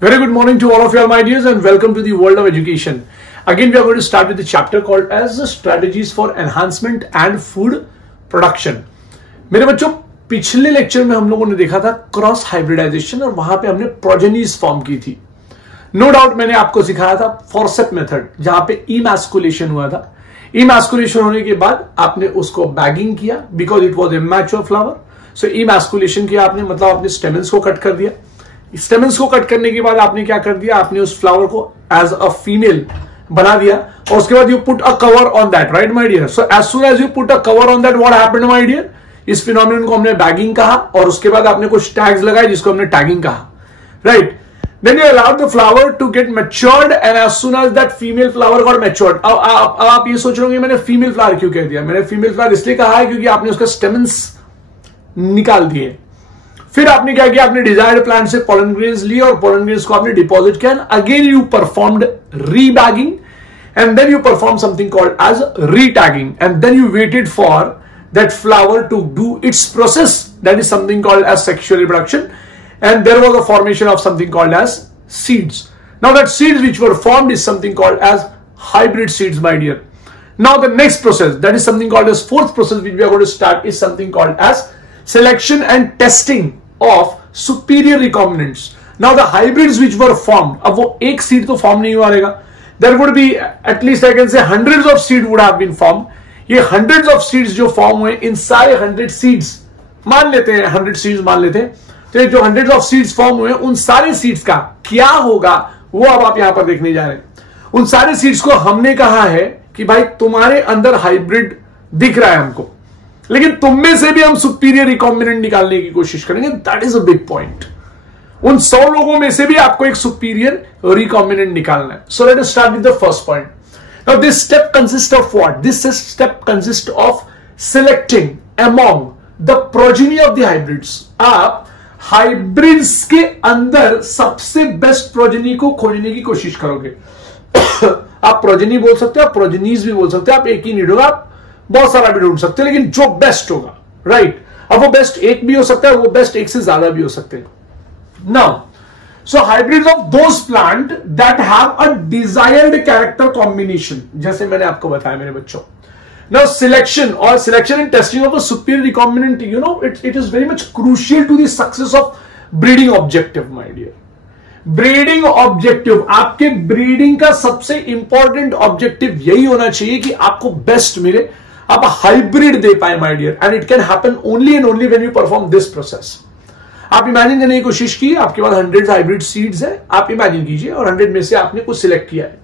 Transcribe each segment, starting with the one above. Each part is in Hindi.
Very good morning to all of you, my dears, and welcome to the world of education. Again, we are going to start with the chapter called as strategies for enhancement and food production. मेरे बच्चों, पिछले लेक्चर में हम लोगों ने देखा था क्रॉस हाइब्रिडाइजेशन और वहां पे हमने प्रोजेनीज फॉर्म की थी. नो डाउट मैंने आपको सिखाया था फॉरसेप मेथड, जहां पे इमैस्कुलेशन हुआ था. इमैस्कुलेशन होने के बाद आपने उसको बैगिंग किया because it was a mature flower. So emasculation किया आपने, मतलब आपने स्टेमन्स को कट कर दिया. स्टेमन्स को कट करने के बाद आपने क्या कर दिया, आपने उस फ्लावर को एज अ फीमेल बना दिया और उसके बाद you put a cover on that, right my dear. So as soon as you put a cover on that, what happened my dear, इस फिनोमिनन को हमने बैगिंग कहा और उसके बाद आपने कुछ टैग्स लगाए जिसको हमने टैगिंग कहा, right. Then you allowed the flower to get matured and as soon as that female flower got matured, अब आप ये सोच रहे हो मैंने फीमेल फ्लावर क्यों कह दिया. मैंने फीमेल फ्लावर इसलिए कहा है क्योंकि आपने उसका स्टेमन्स निकाल दिए. फिर आपने क्या किया, आपने डिजायर्ड प्लांट से पोलन ग्रेन्स लिए और पोलन ग्रेन्स को आपने डिपॉजिट किया. Again you performed rebagging and then you perform something called as retagging and then you waited for that flower to do its process, that is something called as sexual reproduction. And there was a formation of something called as seeds. Now that seeds which were formed is something called as hybrid seeds, my dear. Now the next process, that is something called as fourth process which we are going to start, is something called as selection and testing of superior recombinants. Now the hybrids which were formed, अब वो एक seed तो form नहीं हुआ रहेगा. There would be at least I can say hundreds of seeds would have been formed. ये hundreds of seeds जो form हुए, इन सारे 100 seeds मान लेते हैं, 100 seeds मान लेते हैं. तो जो हंड्रेड्स ऑफ सीड्स फॉर्म हुए उन सारे सीड्स का क्या होगा वो अब आप यहां पर देखने जा रहे हैं. उन सारे सीड्स को हमने कहा है कि भाई तुम्हारे अंदर हाइब्रिड दिख रहा है हमको, लेकिन तुम में से भी हम सुपीरियर रिकॉम्बिनेंट निकालने की कोशिश करेंगे. That is a big point. उन 100 लोगों में से भी आपको एक सुपीरियर रिकॉम्बिनेंट निकालना है. सो let us start with the first point. Now this step consist of what? This step consist of selecting among the progeny of the hybrids. आप हाइब्रिड्स के अंदर सबसे बेस्ट प्रोजेनी को खोजने की कोशिश करोगे. आप प्रोजेनी बोल सकते हो, आप प्रोजेनीज भी बोल सकते हो, आप एक ही नहीं ढूंढोगे, आप बहुत सारा भी ढूंढ सकते हो, लेकिन जो बेस्ट होगा, राइट. अब वो बेस्ट एक भी हो सकता है, वो बेस्ट एक से ज्यादा भी हो सकते हैं. Now so hybrids of those plant that have a desired character combination, जैसे मैंने आपको बताया मेरे बच्चों. Now selection and testing of the superior recombinant, you know, it is very much crucial to the success of breeding objective, my dear. Breeding objective, आपके breeding का सबसे important objective यही होना चाहिए कि आपको best मिले, आप hybrid दे पाए, my dear, and it can happen only and only when you perform this process. आप इमेजिन करने की कोशिश की, आपके पास 100 हाइब्रिड सीड्स है, आप इमेजिन कीजिए और 100 में से आपने कुछ सिलेक्ट किया है.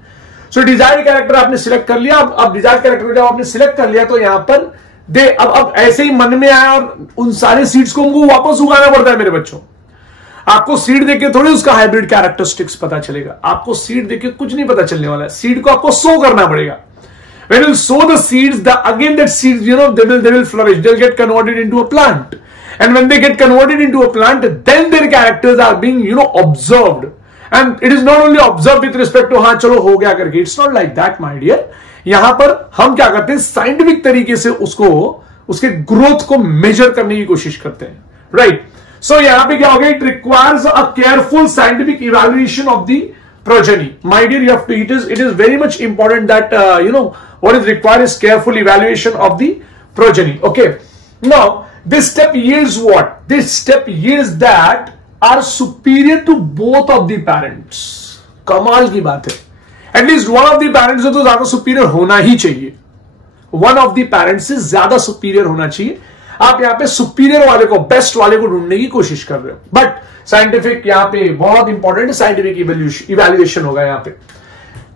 सो डिजायर्ड कैरेक्टर आपने सिलेक्ट कर लिया. अब डिजायर्ड कैरेक्टर जब आपने सिलेक्ट कर लिया तो यहां पर अब ऐसे ही मन में आया और उन सारे सीड्स को हमको वापस उगाना पड़ता है मेरे बच्चों. आपको सीड देके थोड़ी उसका हाइब्रिड कैरेक्टरिस्टिक्स पता चलेगा. आपको सीड देके कुछ नहीं पता चलने वाला है. सीड को आपको सो करना पड़ेगा. When you sow the seeds, again that seeds, you know, they will flourish. They'll get converted into a plant. And when they get converted into a plant, then their characters are being, you know, observed. And it is not only observed with respect to हाँ चलो हो गया करके. It's not like that, my dear. यहां पर हम क्या करते हैं, साइंटिफिक तरीके से उसके ग्रोथ को मेजर करने की कोशिश करते हैं, राइट. सो यहां पे क्या हो गया, it requires a careful scientific evaluation of the progeny. My dear, you have to, it is very much important that you know what is required is careful evaluation of the progeny. Okay, now this step yields what? This step yields that are superior to both of the parents. कमाल की बात है. At least one of the parents तो ज्यादा सुपीरियर होना ही चाहिए. वन ऑफ द पेरेंट्स से ज्यादा सुपीरियर होना चाहिए. आप यहां पे सुपीरियर वाले को, बेस्ट वाले को ढूंढने की कोशिश कर रहे हो. बट साइंटिफिक यहां पे बहुत इंपॉर्टेंट साइंटिफिक इवैल्यूएशन होगा यहां पे.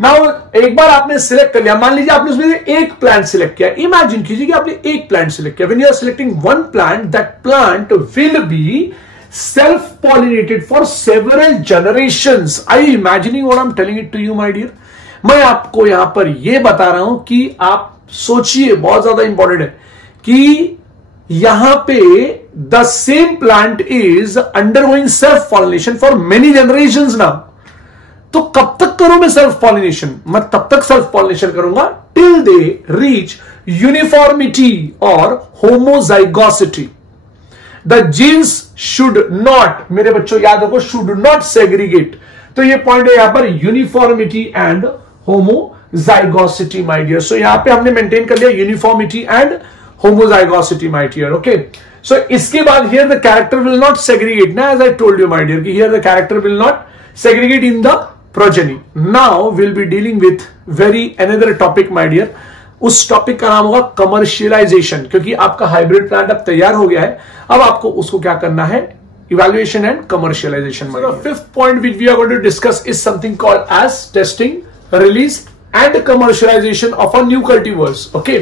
नाउ एक बार आपने सिलेक्ट कर लिया, मान लीजिए आपने उसमें एक प्लांट सिलेक्ट किया. इमेजिन कीजिए कि आपने एक प्लांट सिलेक्ट किया. When you are selecting one plant, that plant will be self-pollinated for several generations. Are you imagining what I'm telling it to you, my dear? मैं आपको यहां पर यह बता रहा हूं कि आप सोचिए, बहुत ज्यादा इंपॉर्टेंट है कि यहां पे the same plant is undergoing self-pollination for many generations now. तो कब तक करूं मैं सेल्फ पॉलिनेशन? मैं तब तक सेल्फ पॉलिनेशन करूंगा till they reach uniformity or homozygosity. The genes should not, मेरे बच्चों याद रखो, should not segregate. तो ये पॉइंट है यहां पर uniformity and homozygosity my dear. So यहां पे हमने मेंटेन कर लिया uniformity and homozygosity my dear. Okay, so इसके बाद here the character will not segregate ना, as I told you my dear कि here the character will not segregate in the progeny. Now will be dealing with very another topic my dear. उस टॉपिक का नाम होगा कमर्शियलाइजेशन, क्योंकि आपका हाइब्रिड प्लांट अब तैयार हो गया है, अब आपको उसको क्या करना है, evaluation and commercialization. Fifth point which we are going to discuss is something called as testing, release and commercialization of a new cultivars. Okay,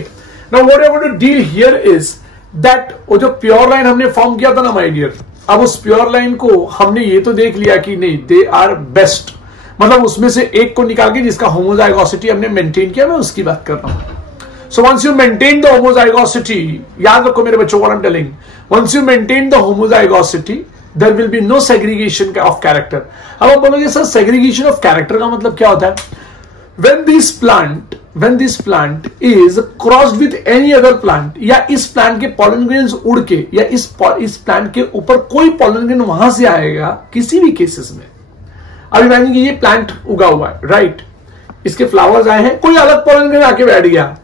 now what I want to deal here is that वो जो प्योर लाइन हमने फॉर्म किया था ना माय डियर, अब उस प्योर लाइन को हमने ये तो देख लिया कि नहीं दे आर बेस्ट, मतलब उसमें से एक को निकाल के जिसका होमोजाइगोसिटी हमने मेंटेन किया, मैं उसकी बात कर रहा हूं। So once you maintain the homozygosity, याद रखो मेरे बच्चों, what I'm telling, once you maintain the homozygosity, there will be no segregation of character. अब आप बोलोगे सर segregation of character का मतलब क्या होता है? When this plant is crossed with any other plant, या इस plant के pollen grains उड़ के, या इस plant के ऊपर कोई pollen grain वहां से आएगा, किसी भी केसेस में, अभी मानिए कि ये प्लांट उगा हुआ है, राइट, इसके फ्लावर्स आए हैं, कोई अलग pollen grain आके बैठ गया,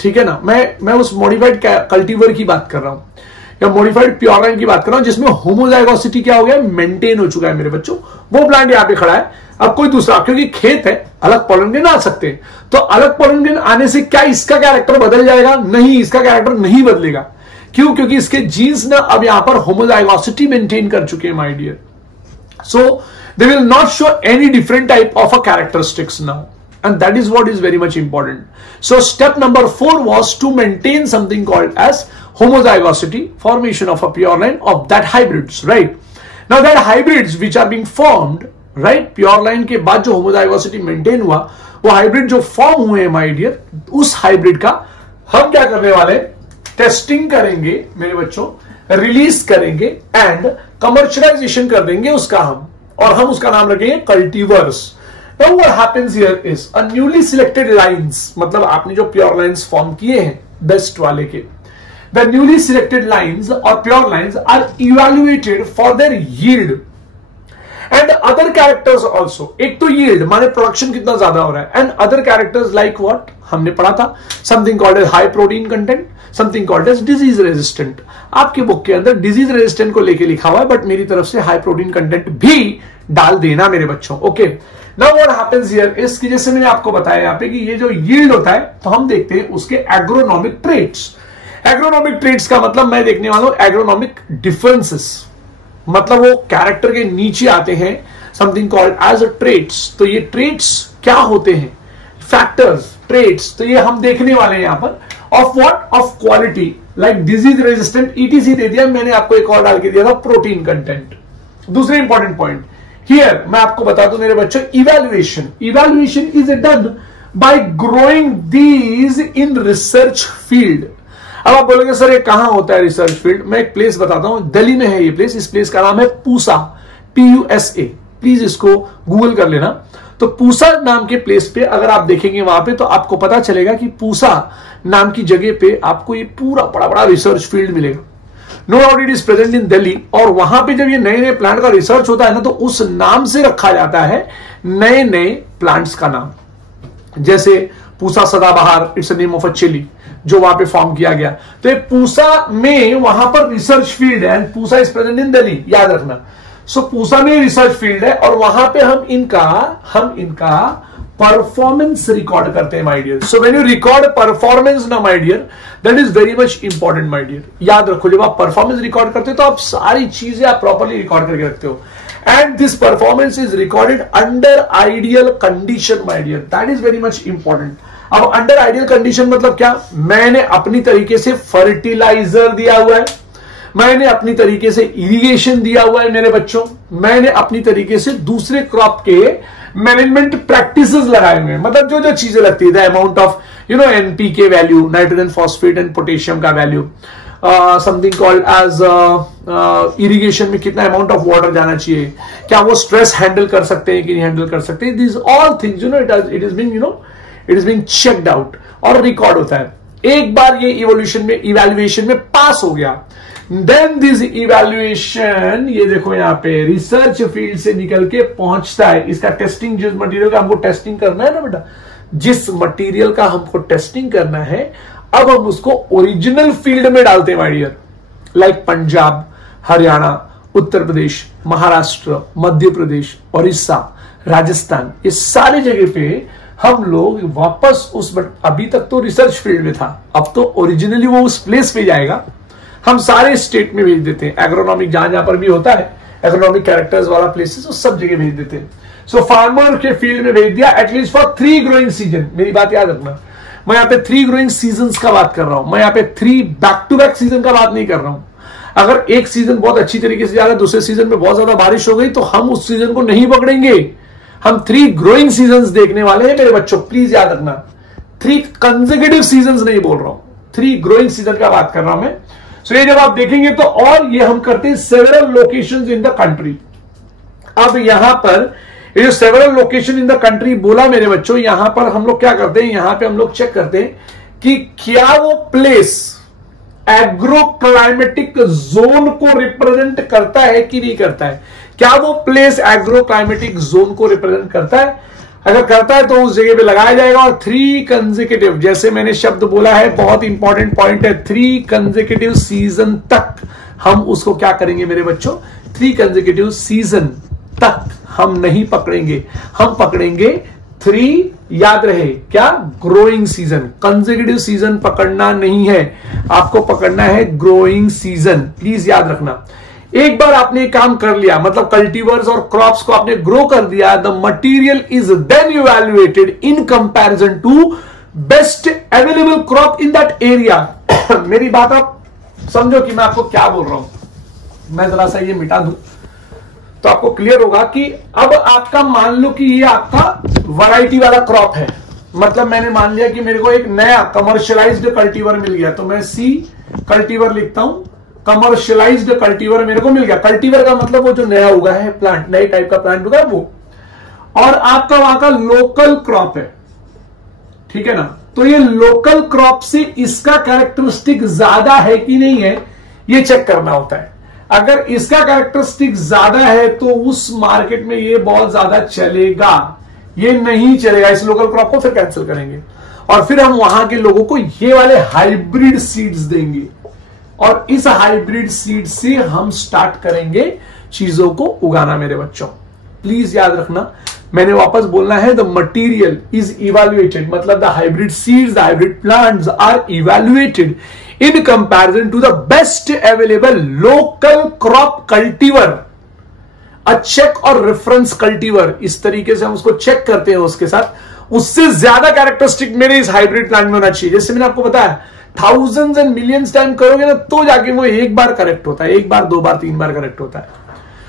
ठीक है ना, मैं उस मॉडिफाइड कल्टीवर की बात कर रहा हूं, या मॉडिफाइड प्योर लाइन की बात कर रहा हूं, जिसमें होमोजाइगोसिटी क्या हो गया, मेंटेन हो चुका है मेरे बच्चों, वो प्लांट यहां पे खड़ा है। अब कोई दूसरा, क्योंकि खेत है, अलग पॉलन ग्रेन आ सकते हैं, तो अलग पॉलन ग्रेन आने से क्या इसका कैरेक्टर बदल जाएगा? नहीं, इसका कैरेक्टर नहीं बदलेगा। क्यों? क्योंकि इसके जीन्स ना अब यहां पर होमोजाइगोसिटी मेंटेन कर चुके हैं my dear. So they will not show any different type of a characteristics now, and that is what is very much important. So step number 4 was to maintain something called as homozygosity, formation of a pure line of that hybrids, right? Now that hybrids which are being formed, right, pure line के बाद जो homozygosity maintain हुआ, वो hybrid जो form हुए हैं my dear, उस hybrid का हम क्या करने वाले, टेस्टिंग करेंगे मेरे बच्चों, रिलीज करेंगे एंड कमर्शियलाइजेशन कर देंगे उसका हम, और हम उसका नाम रखेंगे cultivars. Now what happens here is a newly selected lines, मतलब आपने जो pure lines form किए हैं best वाले के, the newly selected lines or pure lines are evaluated for their yield and other characters also. एक तो yield माने प्रोडक्शन कितना ज्यादा हो रहा है, and other characters like what हमने पढ़ा था, something called as high protein content, something called as disease resistant. आपके बुक के अंदर disease resistant को लेके लिखा हुआ है, बट मेरी तरफ से high protein content भी डाल देना मेरे बच्चों। Okay, now what happens here is कि जैसे मैंने आपको बताया यहाँ पे कि ये जो यील्ड होता है, तो हम देखते हैं उसके एग्रोनॉमिक ट्रेट्स। एग्रोनॉमिक ट्रेट्स का मतलब मैं देखने वाला हूं एग्रोनॉमिक डिफरेंसेस, मतलब वो कैरेक्टर के नीचे आते हैं, समथिंग कॉल्ड एज ट्रेट्स। तो ये ट्रेट्स क्या होते हैं, फैक्टर्स, ट्रेट्स, तो ये हम देखने वाले हैं यहां पर, of what, of quality, like disease resistant, ETC दे दिया मैंने आपको, एक और डाल के दिया था प्रोटीन कंटेंट। दूसरा इंपॉर्टेंट पॉइंट हियर मैं आपको बता दूं मेरे बच्चों, evaluation is done by growing these in research field. अब आप बोलोगे सर ये कहां होता है रिसर्च फील्ड? मैं एक प्लेस बताता हूं, दिल्ली में है ये प्लेस, इस प्लेस का नाम है पूसा, PUSA, प्लीज इसको गूगल कर लेना। तो पूसा नाम के प्लेस पे अगर आप देखेंगे वहां पे, तो आपको पता चलेगा कि पूसा नाम की जगह पे आपको ये पूरा बड़ा बड़ा रिसर्च फील्ड मिलेगा। No doubt it is present in Delhi, और वहां पे जब ये नए नए प्लांट का रिसर्च होता है ना, तो उस नाम से रखा जाता है नए नए प्लांट्स का नाम, जैसे Pusa Sadabahar, it's name of a chilli, जो वहां पे फॉर्म किया गया। तो ये पूसा में वहां पर रिसर्च फील्ड है, and Pusa is present in Delhi, याद रखना। सो पूसा में रिसर्च फील्ड है, और वहां पे हम इनका परफॉर्मेंस रिकॉर्ड करते हैं my dear. So when you record performance ना my dear, that is very much important my dear. याद रखो, जब आप परफॉर्मेंस रिकॉर्ड करते हो तो आप सारी चीजें आप प्रॉपर्ली रिकॉर्ड करके रखते हो, and this performance is recorded under ideal condition my dear, that is very much important. अब अंडर आइडियल कंडीशन मतलब क्या? मैंने अपनी तरीके से फर्टिलाइजर दिया हुआ है, मैंने अपनी तरीके से इरिगेशन दिया हुआ है मेरे बच्चों, मैंने अपनी तरीके से दूसरे क्रॉप के मैनेजमेंट प्रैक्टिसेस लगाए हुए हैं, मतलब जो जो चीजें लगती है, the amount of NPK value, nitrogen, phosphate and potassium का value, something called as irrigation में कितना अमाउंट ऑफ वाटर जाना चाहिए, क्या वो स्ट्रेस हैंडल कर सकते हैं कि नहीं हैंडल कर सकते, this all things it is being checked out और रिकॉर्ड होता है। एक बार ये इवोल्यूशन में, इवैल्यूएशन में पास हो गया, देन दिस इवैल्यूएशन, ये देखो यहां पे रिसर्च फील्ड से निकल के पहुंचता है। इसका टेस्टिंग, जिस मटेरियल का हमको टेस्टिंग करना है ना बेटा, जिस मटेरियल का हमको टेस्टिंग करना है, अब हम उसको ओरिजिनल फील्ड में डालते हैं my dear. Like Punjab, Haryana, Uttar Pradesh, Maharashtra, Madhya Pradesh, Orissa, Rajasthan, ये सारी जगह पे हम लोग वापस उस, अभी तक तो रिसर्च फील्ड में था, अब तो ओरिजिनली वो उस प्लेस पे जाएगा। हम सारे स्टेट में भेज देते हैं, एग्रोनॉमिक जहां जहां पर भी होता है, एग्रोनॉमिक कैरेक्टर्स वाला प्लेसेस, वो सब जगह भेज देते हैं। सो फार्मर के फील्ड में भेज दिया एटलीस्ट फॉर 3 ग्रोइंग सीजन। मेरी बात याद रखना, मैं यहाँ पे 3 ग्रोइंग सीजन्स का बात कर रहा हूं, मैं यहाँ पे 3 बैक टू बैक सीजन का बात नहीं कर रहा हूं। अगर एक सीजन बहुत अच्छी तरीके से जा रहा है, दूसरे सीजन में बहुत ज्यादा बारिश हो गई, तो हम उस सीजन को नहीं पकड़ेंगे। हम 3 ग्रोइंग सीजन्स देखने वाले हैं मेरे बच्चों, प्लीज याद रखना। 3 कंसेक्यूटिव सीजन्स नहीं बोल रहा हूं, 3 ग्रोइंग सीजन का बात कर रहा हूं मैं। सो ये जब आप देखेंगे तो, और ये हम करते हैं several locations in the country. अब यहां पर ये जो several location in the country बोला मेरे बच्चों, यहां पर हम लोग क्या करते हैं, यहां पे हम लोग चेक करते हैं कि क्या वो प्लेस एग्रो क्लाइमेटिक जोन को रिप्रेजेंट करता है कि नहीं करता है। क्या वो प्लेस एग्रो क्लाइमेटिक जोन को रिप्रेजेंट करता है? अगर करता है तो उस जगह पे लगाया जाएगा। और 3 कंसेक्यूटिव, जैसे मैंने शब्द बोला है, बहुत इंपॉर्टेंट पॉइंट है, 3 कंसेक्यूटिव सीजन तक हम उसको क्या करेंगे मेरे बच्चों, 3 कंसेक्यूटिव सीजन तक हम नहीं पकड़ेंगे, हम पकड़ेंगे 3, याद रहे क्या, ग्रोइंग सीजन। कंसेक्यूटिव सीजन पकड़ना नहीं है, आपको पकड़ना है ग्रोइंग सीजन, प्लीज याद रखना। एक बार आपने काम कर लिया, मतलब कल्टीवर्स और क्रॉप्स को आपने ग्रो कर दिया, the material is then evaluated in comparison to best available crop in that area. मेरी बात आप समझो कि मैं आपको क्या बोल रहा हूं। मैं जरा सा ये मिटा दूं तो आपको क्लियर होगा कि अब आपका, मान लो कि ये आपका वैरायटी वाला क्रॉप है, मतलब मैंने मान लिया कि मेरे को एक नया कमर्शियलाइज्ड कल्टीवर मिल गया, तो मैं सी कल्टीवर लिखता हूं, कमर्शियलाइज्ड कल्टीवर मेरे को मिल गया। कल्टीवर का मतलब वो जो नया उगा है प्लांट, नए टाइप का प्लांट उगा है वो, और आपका वहां का लोकल क्रॉप है, ठीक है ना। तो ये लोकल क्रॉप से इसका कैरेक्टरिस्टिक ज्यादा है कि नहीं है, ये चेक करना होता है। अगर इसका कैरेक्टरिस्टिक ज्यादा है तो उस मार्केट में ये बहुत ज्यादा चलेगा, ये नहीं चलेगा, इस लोकल क्रॉप को फिर कैंसिल करेंगे। और फिर हम वहां के लोगों को ये वाले हाइब्रिड सीड्स देंगे, और इस हाइब्रिड सीड से हम स्टार्ट करेंगे चीजों को उगाना मेरे बच्चों। प्लीज याद रखना, मैंने वापस बोलना है, द मटीरियल इज इवैल्यूएटेड, मतलब the hybrid seeds, the hybrid plants are evaluated in comparison to the best available local crop cultivar, a check और reference cultivar, इस तरीके से हम उसको चेक करते हैं उसके साथ, उससे ज्यादा कैरेक्टरिस्टिक मेरे इस हाइब्रिड प्लांट में होना चाहिए। जैसे मैंने आपको बताया, थाउजेंड्स एंड मिलियंस टाइम करोगे ना तो जाके वो एक बार करेक्ट होता है, एक बार, 2 बार, 3 बार करेक्ट होता है।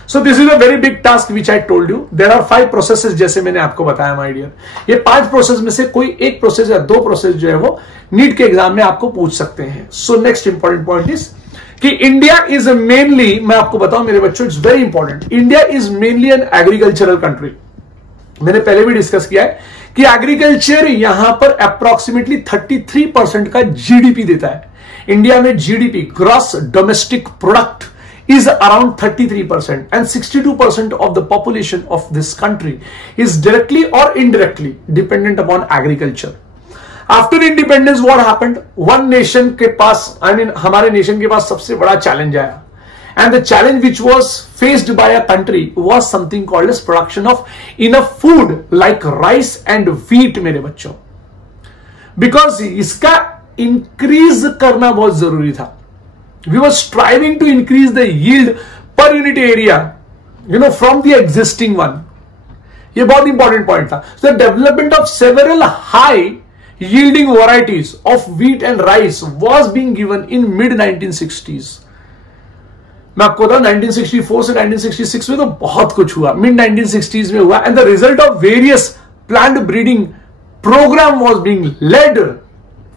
So this is a very big task which I told you. There are 5 processes, जैसे मैंने आपको बताया माय डियर। ये 5 प्रोसेस में से कोई एक प्रोसेस या 2 प्रोसेस जो है वो नीट के एग्जाम में आपको पूछ सकते हैं। So next important point is कि इंडिया इज मेनली, मैं आपको बताऊं मेरे बच्चों, it's very important, India is mainly an agricultural country. मैंने पहले भी डिस्कस किया है कि एग्रीकल्चर यहां पर अप्रोक्सीमेटली 33% का जीडीपी देता है। इंडिया में GDP, gross domestic product, is around 33%, and 62% of the population of this country is directly or indirectly dependent upon agriculture. After independence, what happened? One nation के पास, I mean हमारे नेशन के पास सबसे बड़ा चैलेंज आया, and the challenge which was faced by a country was something called as production of enough food like rice and wheat मेरे बच्चों, because इसका increase करना बहुत जरूरी था। We were striving to increase the yield per unit area, you know, from the existing one. ये बहुत इंपॉर्टेंट पॉइंट था। So the development of several high yielding varieties of wheat and rice was being given in mid 1960s. मैं आपको बताऊं 1964 से 1966 में तो बहुत कुछ हुआ, मिड 1960s में हुआ, and the result of various planned breeding program was being led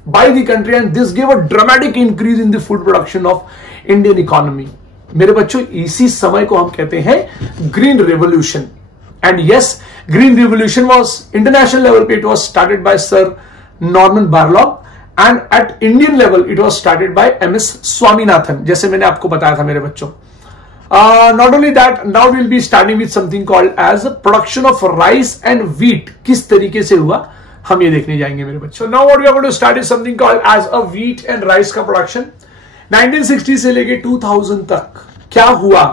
by the country, and this gave a dramatic increase in the food production of Indian economy. मेरे बच्चों, इसी समय को हम कहते हैं green revolution. And yes, green revolution was international level पे, it was started by sir Norman Borlaug, and at Indian level it was started by MS Swaminathan, जैसे मैंने आपको बताया था मेरे बच्चों. Not only that, now we'll be starting with something called as production of rice and wheat. किस तरीके से हुआ हम ये देखने जाएंगे मेरे बच्चों. Now what we are going to start is something called as a wheat and rice का production. 1960 से लेके 2000 तक क्या हुआ?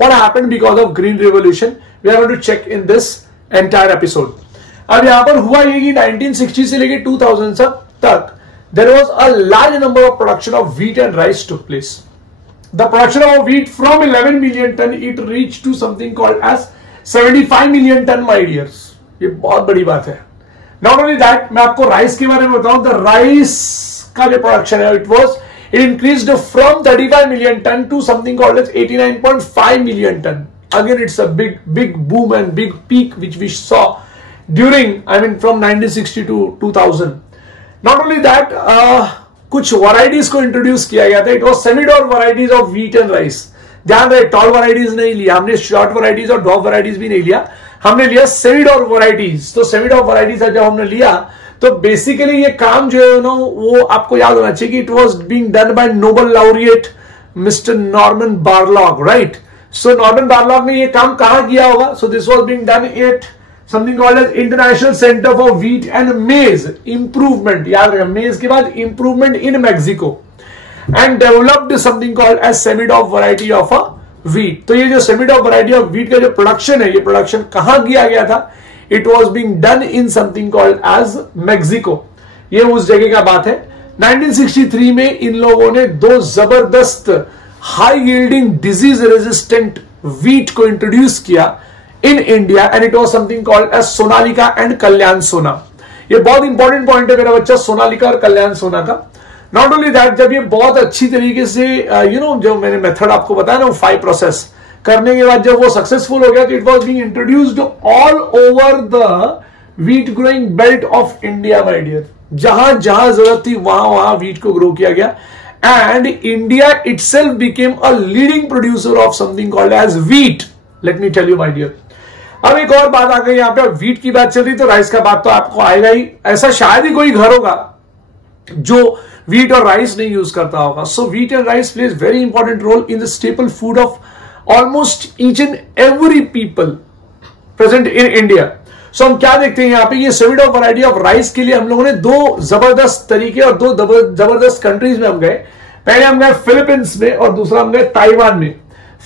What happened because of green revolution? We are going to check in this entire episode. अब यहां पर हुआ ये कि 1960 से लेके 2000 तक there was a large number of production of wheat and rice took place. The production of wheat from 11 million ton it reached to something called as 75 million ton, my dears. ये बहुत बड़ी बात है. Not only that, मैं आपको राइस के बारे में बताऊं. The राइस का जो प्रोडक्शन है it increased from 35 million ton to something called as 89.5 million ton. Again, it's a big boom and big peak which we saw during, from 1960 to 2000. Not only that, कुछ वैरायटीज को इंट्रोड्यूस किया गया था. It was semidwarf varieties of wheat and rice. ध्यान रहे, टॉल वैरायटीज नहीं लिया हमने, शॉर्ट वैरायटीज और ड्रॉप वैरायटीज भी नहीं लिया, हमने लिया सेमीडोर वैरायटीज. तो सेमीडोर वैरायटीज जब हमने लिया तो बेसिकली ये काम जो है ना वो आपको याद होना चाहिए कि it was being done by Nobel laureate mister Norman Borlaug, right. So Norman Borlaug ने ये काम कहां किया होगा? So this was being done at something called as International Center for Wheat and Maize Improvement. याद रखना, मेज के बाद improvement in Mexico and developed something called as semi-drop variety of a wheat. तो ये जो semi-drop variety of wheat का जो प्रोडक्शन है, ये प्रोडक्शन कहां किया गया था? It was being done in something called as Mexico. ये उस जगह का बात है. 1963 में इन लोगों ने दो जबरदस्त high yielding disease resistant wheat को इंट्रोड्यूस किया in India and it was something called as Sonalika and Kalyan Sona. ये बहुत इंपॉर्टेंट पॉइंट है मेरा बच्चा, सोनालिका और कल्याण सोना का. नॉट ओनली दैट, जब ये बहुत अच्छी तरीके से जो मैंने मेथड आपको बताया ना, 5 प्रोसेस करने के बाद जब वो सक्सेसफुल हो गया तो it was being introduced all over the wheat growing belt of India, my dear. जहां जहां जरूरत थी वहां वहां व्हीट को ग्रो किया गया and India itself became a leading producer of something called as wheat. Let me tell you my dear. अब एक और बात आ गई यहां पे, व्हीट की बात चल रही तो राइस का बात तो आपको आएगा ही. ऐसा शायद ही कोई घर होगा जो व्हीट और राइस नहीं यूज करता होगा. So wheat and rice plays very important role in the staple food of almost each and every people present in India. So हम क्या देखते हैं यहां पे, ये सेमीडोर वैरायटी ऑफ राइस के लिए हम लोगों ने दो जबरदस्त तरीके और दो जबरदस्त कंट्रीज में हम गए. पहले हम गए फिलीपींस में और दूसरा हम गए ताइवान में.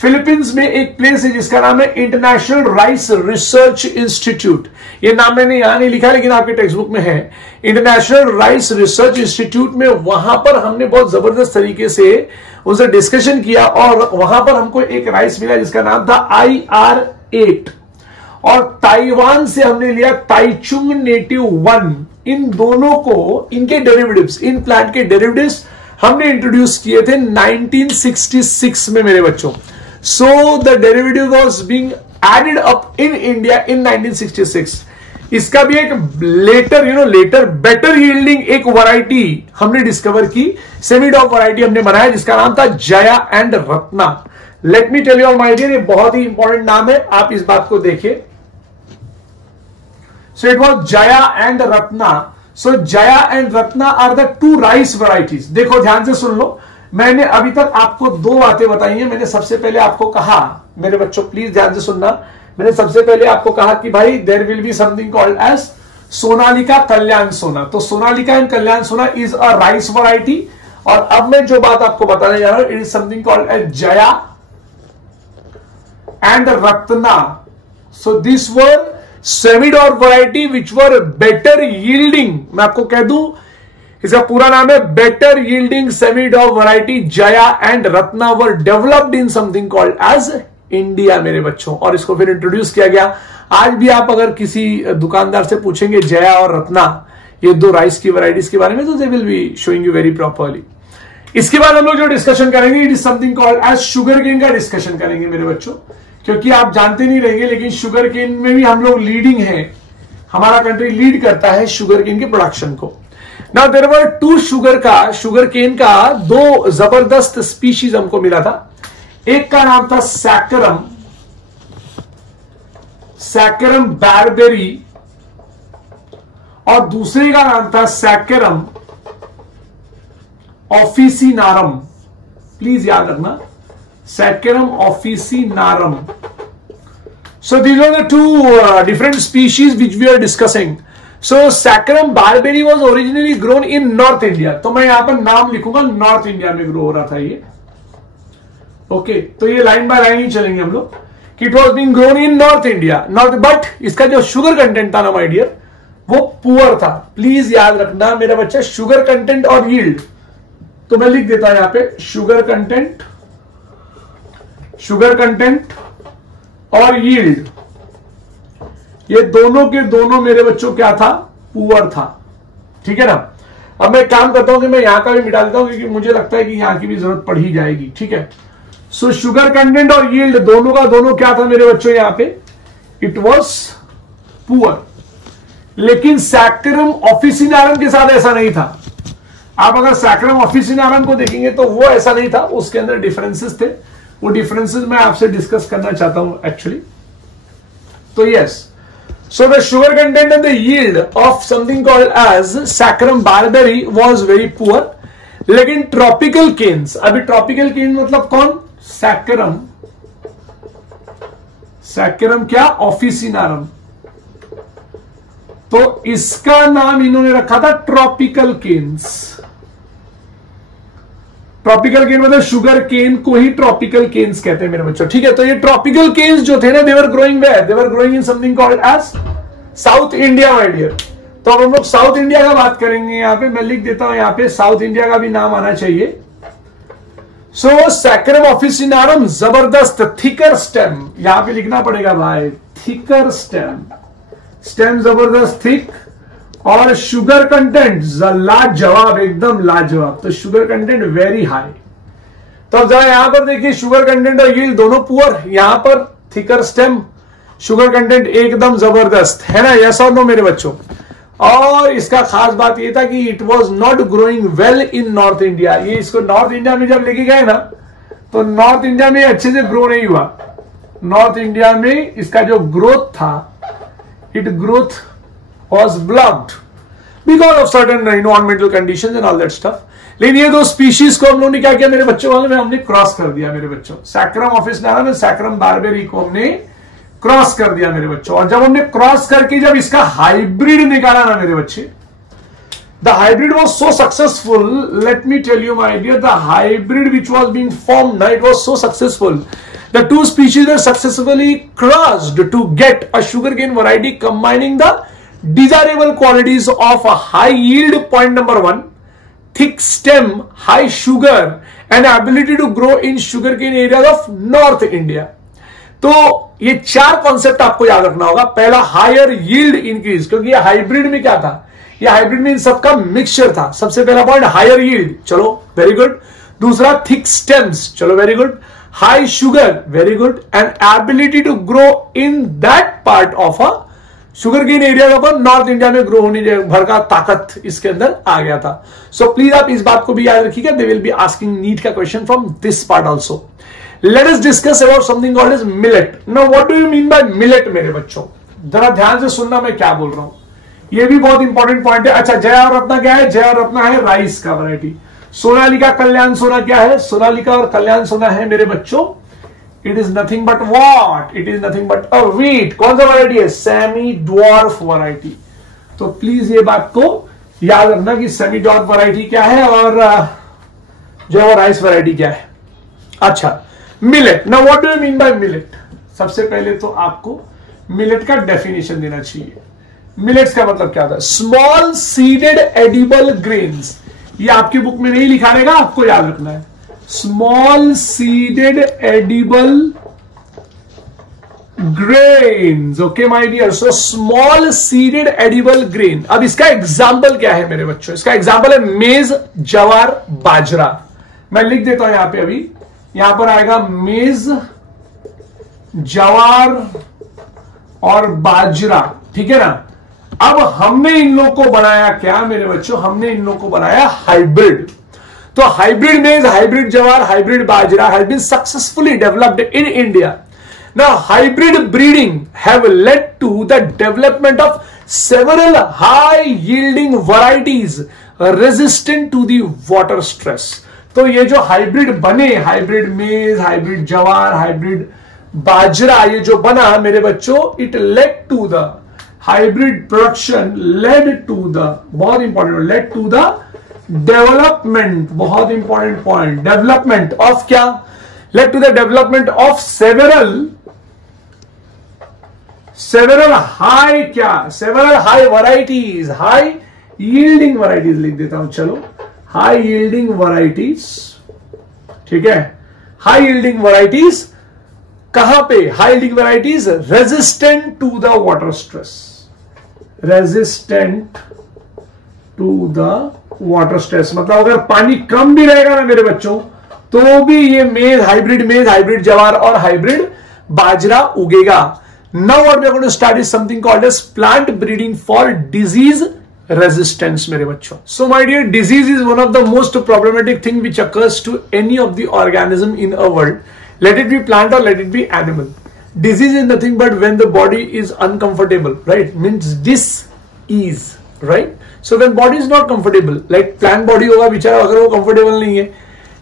फिलीपींस में एक प्लेस है जिसका नाम है इंटरनेशनल राइस रिसर्च इंस्टीट्यूट. ये नाम मैंने यहां नहीं लिखा लेकिन आपके टेक्स्ट बुक में है, इंटरनेशनल राइस रिसर्च इंस्टीट्यूट में. वहां पर हमने बहुत जबरदस्त तरीके से उनसे डिस्कशन किया और वहां पर हमको एक राइस मिला जिसका नाम था IR8 और ताइवान से हमने लिया ताइचुंग नेटिव 1. इन दोनों को, इनके डेरिवेटिव्स, इन प्लांट के डेरिवेटिव्स हमने इंट्रोड्यूस किए थे 1966 में मेरे बच्चों. So the derivative was being added up in India in 1966. इसका भी एक लेटर बेटर यील्डिंग एक वैरायटी हमने डिस्कवर की, सेमीडॉप वैरायटी हमने बनाया जिसका नाम था Jaya and Ratna. Let me tell you all my dear, ये बहुत ही इंपॉर्टेंट नाम है, आप इस बात को देखिए. So it was Jaya and Ratna. So Jaya and Ratna are the 2 rice varieties. देखो ध्यान से सुन लो, मैंने अभी तक आपको 2 बातें बताई हैं. मैंने सबसे पहले आपको कहा, मेरे बच्चों प्लीज ध्यान से सुनना, मैंने सबसे पहले आपको कहा कि भाई there will be something called as Sonalika Kalyan Sona. तो सोनालिका एंड कल्याण सोना इज अ राइस वैरायटी. और अब मैं जो बात आपको बताने जा रहा हूं, it is something called as Jaya and Ratna. So this were semidwarf variety which were better yielding. मैं आपको कह दूं इसका पूरा नाम है better yielding semidwarf variety Jaya and Ratna were developed in something called as India मेरे बच्चों. और इसको फिर इंट्रोड्यूस किया गया. आज भी आप अगर किसी दुकानदार से पूछेंगे जया और रत्ना, ये 2 राइस की वैरायटीज के बारे में, तो they will be showing you very properly. इसके बाद हम लोग जो डिस्कशन करेंगे, it is something called as sugarcane का डिस्कशन करेंगे मेरे बच्चों. क्योंकि आप जानते नहीं रहेंगे लेकिन शुगर केन में भी हम लोग लीडिंग है, हमारा कंट्री लीड करता है शुगर केन के प्रोडक्शन को. Now there were 2 sugarcane का 2 जबरदस्त स्पीशीज हमको मिला था. एक का नाम था सैकरम बारबेरी और दूसरे का नाम था सैकरम ऑफिसिनारम, प्लीज याद रखना, saccharum ऑफिसिनारम. So these are the two different species which we are discussing. So Saccharum barberry was originally grown in North India. तो मैं यहां पर नाम लिखूंगा, नॉर्थ इंडिया में ग्रो हो रहा था ये. ओके, तो ये लाइन बाय लाइन ही चलेंगे हम लोग. It was being grown in north India, north, but इसका जो शुगर कंटेंट था ना माय डियर, वो पुअर था. प्लीज याद रखना मेरा बच्चा, शुगर कंटेंट और यील्ड. तो मैं लिख देता हूं यहां पे शुगर कंटेंट और यील्ड, ये दोनों के दोनों मेरे बच्चों क्या था, पुअर था. ठीक है ना. अब मैं काम करता हूं कि मैं यहां का भी मिटा देता हूं, क्योंकि मुझे लगता है कि यहां की भी जरूरत पड़ ही जाएगी. ठीक है. सो शुगर कंटेंट और यील्ड दोनों का दोनों क्या था मेरे बच्चों, यहां पे इट वॉज पुअर. लेकिन सैकरम ऑफिसिनारम के साथ ऐसा नहीं था. आप अगर सैकरम ऑफिसिनारम को देखेंगे तो वो ऐसा नहीं था, उसके अंदर डिफरेंसेस थे. वो डिफरेंसेस मैं आपसे डिस्कस करना चाहता हूं एक्चुअली. तो yes, so the sugar content and the yield of something called as Saccharum barberi was very poor. लेकिन ट्रॉपिकल केन्स, अभी ट्रॉपिकल केन मतलब कौन, सैकरम क्या, ऑफिसिनारम. तो इसका नाम इन्होंने रखा था ट्रॉपिकल केन्स. ट्रॉपिकल केन मतलब शुगर केन को ही ट्रॉपिकल केन्स कहते हैं मेरे बच्चों. ठीक है. तो ये ट्रॉपिकल केन्स जो थे ना, they were growing where, they were growing in something called as South India my dear. तो अब हम लोग साउथ इंडिया का बात करेंगे. यहां पे मैं लिख देता हूं, यहां पे साउथ इंडिया का भी नाम आना चाहिए. सो सैकरम ऑफिसिनारम, जबरदस्त थिकर स्टेम, यहां पे लिखना पड़ेगा भाई, थिकर स्टेम जबरदस्त थिक, और शुगर कंटेंट लाजवाब, एकदम लाजवाब. तो शुगर कंटेंट वेरी हाई. तो अब जरा यहां पर देखिए, शुगर कंटेंट और यील्ड दोनों पुअर, यहां पर थिकर स्टेम, शुगर कंटेंट एकदम जबरदस्त है ना. यस और नो मेरे बच्चों. और इसका खास बात यह था कि it was not growing well in north India. ये इसको नॉर्थ इंडिया में जब लेके गए ना, तो नॉर्थ इंडिया में अच्छे से ग्रो नहीं हुआ. नॉर्थ इंडिया में इसका जो ग्रोथ था, it growth was blocked because of certain environmental conditions and all that stuff. लेकिन ये दो स्पीशीज को हम लोगों ने क्या किया मेरे बच्चों, वाले में हमने क्रॉस कर दिया मेरे बच्चों. सैकरम ऑफिसिनारम और सैकरम बारबेरी को हमने क्रॉस कर दिया मेरे बच्चों. और जब हमने क्रॉस करके जब इसका हाइब्रिड निकाला ना मेरे बच्चे, the hybrid was so successful, let me tell you my dear, the hybrid which was being formed, it was so successful. The two species were successfully crossed to get a sugarcane variety combining the desirable qualities of a high yield, point number 1, thick stem, high sugar, and ability to grow in sugarcane areas of North India. तो ये चार कॉन्सेप्ट आपको याद रखना होगा. पहला, हायर यील्ड इंक्रीज, क्योंकि ये हाइब्रिड में क्या था, ये हाइब्रिड में इन सबका मिक्सचर था. सबसे पहला पॉइंट हायर यील्ड, चलो वेरी गुड. दूसरा थिक स्टेम्स, चलो very good. High sugar, very good. And ability to grow in that part of a sugarcane area पर नॉर्थ इंडिया में ग्रो होने भर का ताकत इसके अंदर आ गया था. सो प्लीज आप इस बात को भी याद रखिएगा. They will be asking NEET का question from this part also. Let us discuss about something called as millet. Now what do you mean by millet मेरे बच्चों, जरा ध्यान से सुनना मैं क्या बोल रहा हूं. ये भी बहुत इंपॉर्टेंट पॉइंट है. अच्छा, जया और रत्ना क्या है, जया और रत्ना है राइस का वैरायटी. सोनालिका कल्याण सोना क्या है, सोनालिका और कल्याण सोना है मेरे बच्चों, it is nothing but what, it is nothing but a wheat. कौन सा वैरायटी है, सेमी ड्वार्फ वैरायटी. तो प्लीज ये बात को याद रखना कि सेमी ड्वार्फ वैरायटी क्या है और जो है वो राइस वैरायटी क्या है. अच्छा, millet. Now what do you mean by millet. सबसे पहले तो आपको मिलेट का डेफिनेशन देना चाहिए. मिलेट्स का मतलब क्या था, स्मॉल सीडेड एडिबल ग्रेन्स. ये आपकी बुक में नहीं लिखा रहेगा, आपको याद रखना है. Small seeded edible grains. Okay my dear. So small seeded edible grain. अब इसका एग्जाम्पल क्या है मेरे बच्चों, इसका एग्जाम्पल है मेज, जवार, बाजरा. मैं लिख देता हूं यहां पे, अभी यहां पर आएगा मेज, जवार और बाजरा. ठीक है ना. अब हमने इन लोग को बनाया क्या मेरे बच्चों, हमने इन लोग को बनाया हाइब्रिड. तो hybrid maize, hybrid jowar, hybrid bajra has been successfully developed in India. Now hybrid breeding have led to the development of several high yielding varieties resistant to the water stress. तो ये जो हाइब्रिड बने, hybrid maize, hybrid jowar, hybrid बाजरा, ये जो बना मेरे बच्चों, it led to the hybrid production, led to the, बहुत important, led to the development, बहुत इंपॉर्टेंट पॉइंट, डेवलपमेंट ऑफ क्या, led to the development of several high, क्या, several high varieties, high yielding varieties लिख देता हूं, चलो, हाई यील्डिंग वैरायटीज, ठीक है, हाई यील्डिंग वैरायटीज कहां पे, high yielding varieties resistant to the water stress, resistant to the water stress, मतलब अगर पानी कम भी रहेगा ना मेरे बच्चों, तो भी ये मेज, हाइब्रिड जवार और हाइब्रिड बाजरा उगेगा। Now what we are going to start is something called as plant breeding for disease resistance, मेरे बच्चों. So my dear, disease is one of the most problematic thing which occurs to any of the organism in a world. Let it be plant or let it be animal. Disease is nothing but when the body is uncomfortable, right? Means dis-ease, right? So when body is not comfortable, like plant body होगा बेचारा, अगर वो comfortable नहीं है,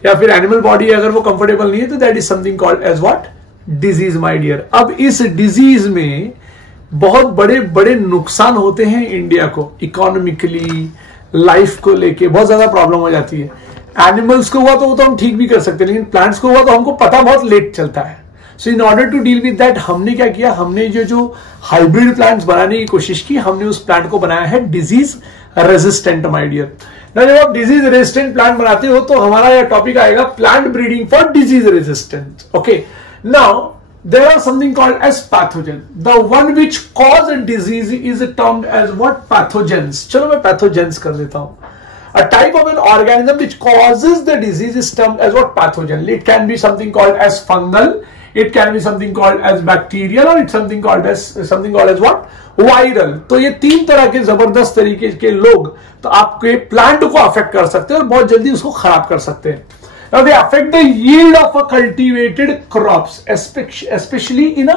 या फिर animal body अगर वो comfortable नहीं है, तो that is something called as what? Disease, my dear. अब इस डिजीज में बहुत बड़े बड़े नुकसान होते हैं इंडिया को, इकोनॉमिकली, लाइफ को लेके बहुत ज्यादा प्रॉब्लम हो जाती है। एनिमल्स को हुआ तो वो तो हम ठीक भी कर सकते हैं, लेकिन प्लांट्स को हुआ तो हमको पता बहुत लेट चलता है। So in order to deal with that हमने क्या किया, हमने जो हाइब्रिड प्लांट्स बनाने की कोशिश की, हमने उस प्लांट को बनाया है डिजीज रेजिस्टेंट, माय डियर। ना जब आप डिजीज रेजिस्टेंट प्लांट बनाते हो तो हमारा यह टॉपिक आएगा plant breeding for disease resistant. Okay, now there are something called as pathogen. The one which cause a disease is termed as what? Pathogens. चलो मैं pathogens कर देता हूं। A type of an organism which causes the disease is termed as what? Pathogen. It can be something called as fungal, it can be something called as bacterial, or it's something called as what? Viral. तो ये तीन तरह के जबरदस्त तरीके के लोग तो आपके प्लांट को अफेक्ट कर सकते हैं और बहुत जल्दी उसको खराब कर सकते हैं। Now they affect the yield of a cultivated crops, especially in a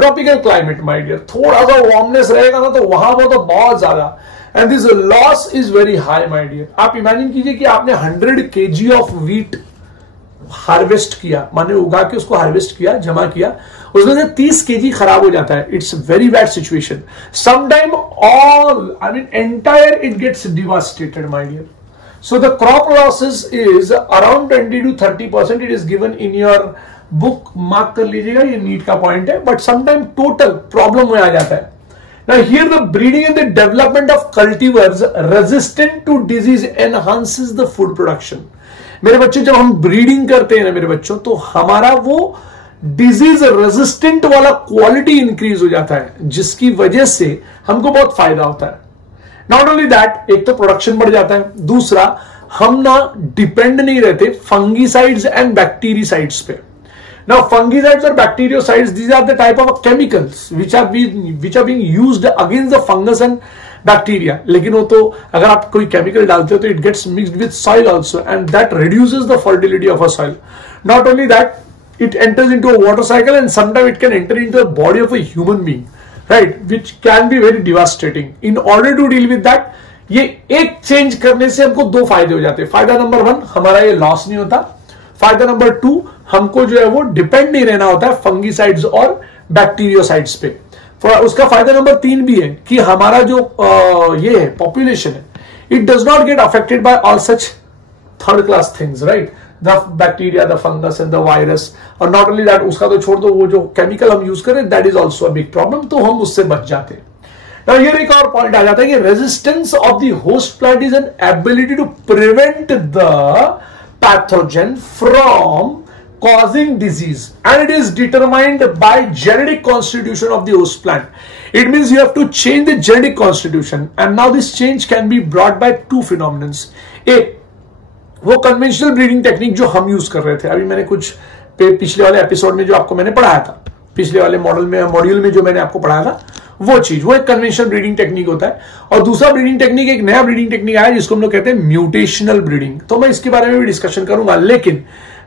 tropical climate, my dear. थोड़ा सा वार्मनेस रहेगा ना तो वहां वो तो बहुत ज्यादा, and this loss is very high, my dear. आप इमेजिन कीजिए कि आपने 100 kg of wheat हार्वेस्ट किया, माने उगा के उसको हार्वेस्ट किया, जमा किया, उसमें से 30 kg खराब हो जाता है। It's very bad situation. Sometime all, I mean entire it gets devastated, my dear. So the crop losses is around 20 to 30%. It is given in your book. Mark कर लीजिएगा, ये नीट का पॉइंट है, बट समटाइम टोटल प्रॉब्लम में आ जाता है। Now here the breeding and the development of cultivars resistant to disease enhances the food production. मेरे बच्चे, जब हम ब्रीडिंग करते हैं ना मेरे बच्चों, तो हमारा वो डिजीज रेजिस्टेंट वाला क्वालिटी इंक्रीज हो जाता है, जिसकी वजह से हमको बहुत फायदा होता है। नॉट ओनली दैट, एक तो प्रोडक्शन बढ़ जाता है, दूसरा हम ना डिपेंड नहीं रहते फंगीसाइड्स एंड बैक्टीरियासाइड्स पे। नाउ फंगीसाइड्स और bacteriocides, these are the type of chemicals which are being used against the fungus and bacteria. लेकिन वो तो अगर आप कोई केमिकल डालते हो तो it gets mixed with soil also, and that reduces the fertility of a soil. Not only that, it enters into a water cycle and sometimes it can enter into the body of a human being, right, which can be very devastating. In order to deal with that, ये एक चेंज करने से हमको दो फायदे हो जाते हैं। फायदा नंबर 1, हमारा ये लॉस नहीं होता। फायदा नंबर 2, हमको जो है वो डिपेंड नहीं रहना होता है फंगीसाइड्स और बैक्टीरियोसाइड्स पे। उसका फायदा नंबर 3 भी है कि हमारा जो ये है पॉपुलेशन है, it does not get affected by all such third class things, right, the bacteria, the fungus and the virus. और नॉट ओनली दैट, उसका तो छोड़ दो, वो जो केमिकल हम यूज करें that is also a big problem, तो हम उससे बच जाते हैं। Now here एक और पॉइंट आ जाता है कि resistance of the host plant is an ability to prevent the pathogen from causing disease, and it is determined by genetic constitution of the host plant. It means you have to change the genetic constitution, and now this change can be brought by two phenomena. एक वो कन्वेंशनल ब्रीडिंग टेक्निक जो हम यूज कर रहे थे, अभी मैंने कुछ पिछले वाले एपिसोड में जो आपको मैंने पढ़ाया था, पिछले वाले मॉड्यूल में जो मैंने आपको पढ़ाया था, वो चीज, वो एक कन्वेंशनल ब्रीडिंग टेक्निक होता है। और दूसरा ब्रीडिंग टेक्निक, एक नया ब्रीडिंग टेक्निक आया जिसको हम लोग कहते हैं म्यूटेशनल ब्रीडिंग। तो मैं इसके बारे में भी डिस्कशन करूंगा, लेकिन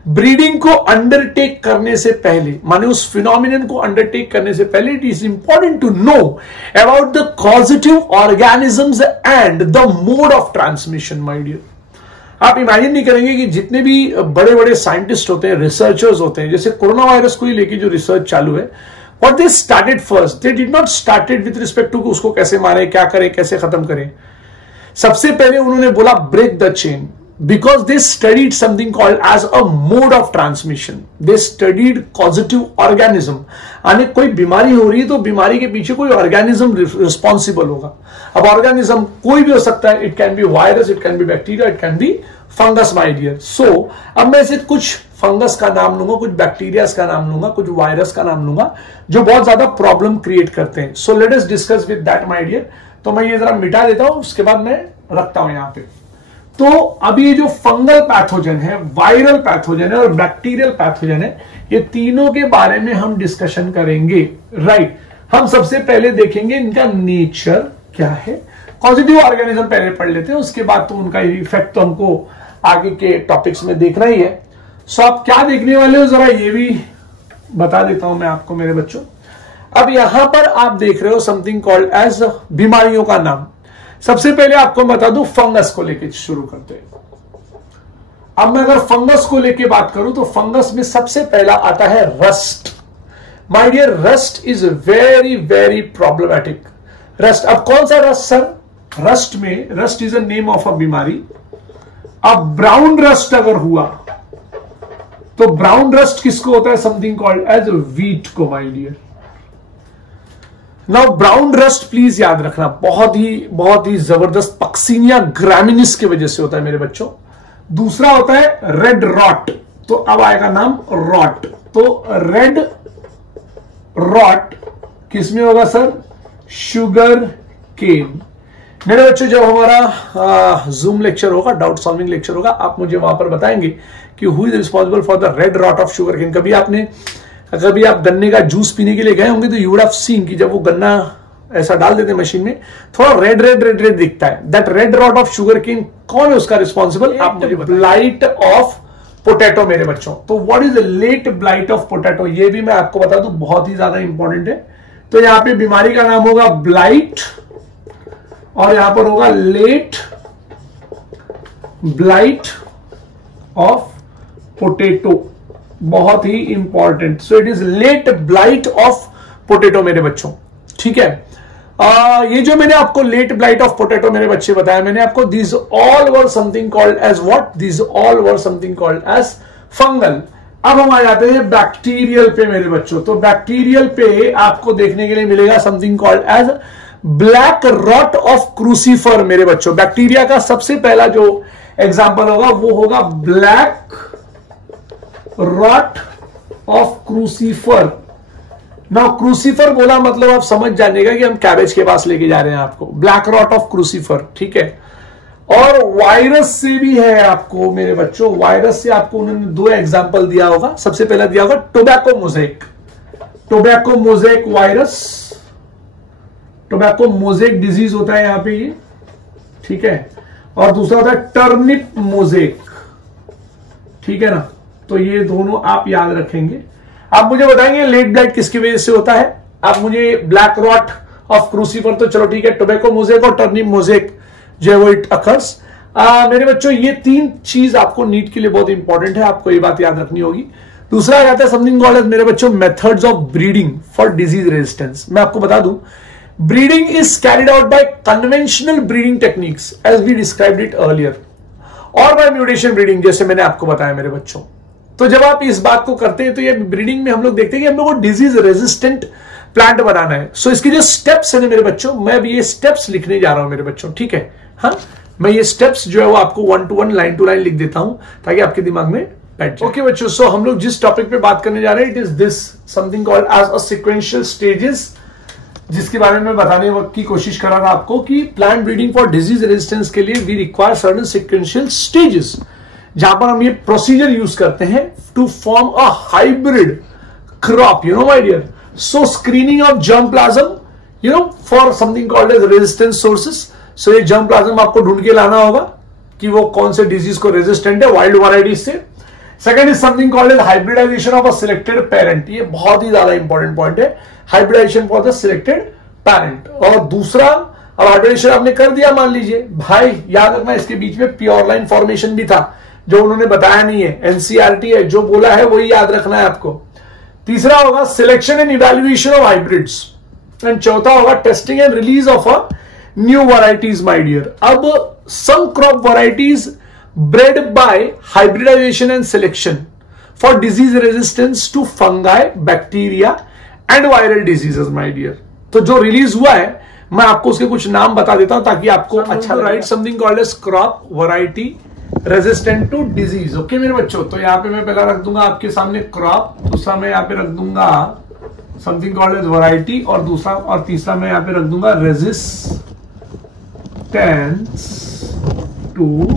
ब्रीडिंग को अंडरटेक करने से पहले, माने उस फिनोमिनन को अंडरटेक करने से पहले, it is important to know about the causative organisms and the mode of transmission. My dear, आप इमेजिन नहीं करेंगे कि जितने भी बड़े बड़े साइंटिस्ट होते हैं, रिसर्चर्स होते हैं, जैसे कोरोना वायरस को ही लेके जो रिसर्च चालू है, what they started first, they did not started with respect to उसको कैसे मारे, क्या करें, कैसे खत्म करें। सबसे पहले उन्होंने बोला break the chain, because they studied something called as a mode of transmission. They studied causative organism. यानी कोई बीमारी हो रही है तो बीमारी के पीछे कोई ऑर्गेनिज्म रिस्पॉन्सिबल होगा। अब ऑर्गेनिज्म कोई भी हो सकता है, it can be virus, it can be bacteria, it can be fungus my dear. So अब मैं इसे कुछ फंगस का नाम लूंगा, कुछ बैक्टीरिया का नाम लूंगा, कुछ वायरस का नाम लूंगा जो बहुत ज्यादा प्रॉब्लम क्रिएट करते हैं। So let us discuss with that my dear. तो मैं ये जरा मिटा देता हूं, उसके बाद मैं रखता हूं यहां पे। तो अब ये जो फंगल पैथोजन है, वायरल पैथोजन है और बैक्टीरियल पैथोजन है, ये तीनों के बारे में हम डिस्कशन करेंगे। राइट, हम सबसे पहले देखेंगे इनका नेचर क्या है। पॉजिटिव ऑर्गेनिज्म पहले पढ़ लेते हैं, उसके बाद तो उनका इफेक्ट तो हमको आगे के टॉपिक्स में देखना ही है। सो आप क्या देखने वाले हो जरा ये भी बता देता हूं मैं आपको मेरे बच्चों। अब यहां पर आप देख रहे हो समथिंग कॉल्ड एज बीमारियों का नाम। सबसे पहले आपको बता दूं, फंगस को लेके शुरू करते हैं। अब मैं अगर फंगस को लेके बात करूं तो फंगस में सबसे पहला आता है rust. My dear, rust is very very problematic. Rust, अब कौन सा रस्ट सर? रस्ट में, rust is a name of a बीमारी। अब ब्राउन रस्ट अगर हुआ तो ब्राउन रस्ट किसको होता है? समथिंग कॉल्ड एज व्हीट को my dear. Now brown rust please याद रखना, बहुत ही जबरदस्त पक्सीनिया ग्रामिनिस की वजह से होता है मेरे बच्चों। दूसरा होता है रेड रॉट, तो अब आएगा नाम रॉट। तो रेड रॉट किसमें होगा सर? Sugar cane. मेरे बच्चों जब हमारा जूम लेक्चर होगा, डाउट सॉल्विंग लेक्चर होगा, आप मुझे वहां पर बताएंगे कि who is responsible for the red rot of sugarcane. कभी आप गन्ने का जूस पीने के लिए गए होंगे तो यू वुड हैव सीन कि जब वो गन्ना ऐसा डाल देते हैं मशीन में, थोड़ा रेड रेड रेड रेड दिखता है। That red rot of sugarcane, कौन है उसका रिस्पॉन्सिबल? आप मुझे ब्लाइट ऑफ पोटैटो मेरे बच्चों। तो what is the late blight of potato, ये भी मैं आपको बता दूं, बहुत ही ज्यादा इंपॉर्टेंट है। तो यहां पे बीमारी का नाम होगा ब्लाइट और यहां पर होगा लेट ब्लाइट ऑफ पोटैटो, बहुत ही important. So it is late blight of potato मेरे बच्चों, ठीक है। ये जो मैंने आपको लेट ब्लाइट ऑफ पोटैटो मेरे बच्चे बताया, मैंने आपको this all were something called as what? This all were something called as fungal. अब हम आ जाते हैं बैक्टीरियल पे मेरे बच्चों। तो बैक्टीरियल पे आपको देखने के लिए मिलेगा something called as black rot of crucifer मेरे बच्चों। बैक्टीरिया का सबसे पहला जो एग्जाम्पल होगा वो होगा black rot of crucifer. Now crucifer बोला मतलब आप समझ जानिएगा कि हम कैबेज के पास लेके जा रहे हैं आपको। ब्लैक रॉट ऑफ क्रूसीफर, ठीक है। और वायरस से भी है आपको मेरे बच्चों, वायरस से आपको उन्होंने दो एग्जांपल दिया होगा। सबसे पहला दिया होगा tobacco mosaic, tobacco mosaic virus, tobacco mosaic disease होता है यहां पे ये, ठीक है। और दूसरा होता है टर्निप मोज़ेक, ठीक है ना। तो ये दोनों आप याद रखेंगे। आप मुझे बताएंगे लेट ब्लाइट किसकी वजह से होता है? आप मुझे ब्लैक रॉट ऑफ क्रूसीफर तो चलो ठीक है, टोबैको मोज़ेक और टर्निप मोज़ेक जो है वो इट अकर्स। मेरे बच्चों ये तीन चीज आपको नीट के लिए बहुत इंपॉर्टेंट है, आपको ये बात याद रखनी होगी। दूसरा आता है समथिंग कॉल्ड मेरे बच्चों methods of breeding for disease resistance. मैं आपको बता दूं, breeding is carried out by conventional breeding techniques as we described it earlier, और बाय म्यूटेशन ब्रीडिंग, जैसे मैंने आपको बताया मेरे बच्चों। तो जब आप इस बात को करते हैं तो ये ब्रीडिंग में हम लोग देखते हैं कि हम लोग को डिजीज रेजिस्टेंट प्लांट बनाना है। सो इसके जो स्टेप्स है ना मेरे बच्चों, मैं अभी ये स्टेप्स लिखने जा रहा हूं मेरे बच्चों, ठीक है। हाँ, मैं ये स्टेप्स जो है वो आपको 1 to 1 लाइन टू लाइन लिख देता हूं ताकि आपके दिमाग में बैठ जाए। ओके बच्चों, सो हम लोग जिस टॉपिक पे बात करने जा रहे हैं, it is this something called as a sequential stages, जिसके बारे में बताने की कोशिश कर रहा था आपको कि plant breeding for disease resistance के लिए we require certain sequential stages, जहां पर हम ये प्रोसीजर यूज करते हैं to form a hybrid crop, you know my dear. So screening of germ plasm, you know, for something called as resistance sources. So ये जर्म प्लाज्म आपको ढूंढ के लाना होगा कि वो कौन से डिजीज को रेजिस्टेंट है वाइल्ड वैरायटीज से। Second is something called as hybridization of a selected parent, ये बहुत ही ज्यादा इंपॉर्टेंट पॉइंट है, hybridization for the selected parent. और दूसरा, अब हाइब्रिडाइजेशन आपने कर दिया मान लीजिए भाई, याद रखना इसके बीच में प्योर लाइन फॉर्मेशन भी था जो उन्होंने बताया नहीं है, एनसीईआरटी है, जो बोला है वही याद रखना है आपको। तीसरा होगा selection and evaluation of hybrids, and चौथा होगा testing and release of a new varieties my dear. अब some crop varieties bred by hybridization and selection for disease resistance to fungi, bacteria and viral diseases my dear। तो जो रिलीज हुआ है मैं आपको उसके कुछ नाम बता देता हूं ताकि आपको अच्छा right something called as crop variety resistant to disease. Okay मेरे बच्चों, तो यहां पे मैं पहला रख दूंगा आपके सामने क्रॉप, दूसरा मैं यहां पे रख दूंगा समथिंग कॉल्ड एज वैरायटी, और दूसरा और तीसरा मैं यहां पे रख दूंगा resistance to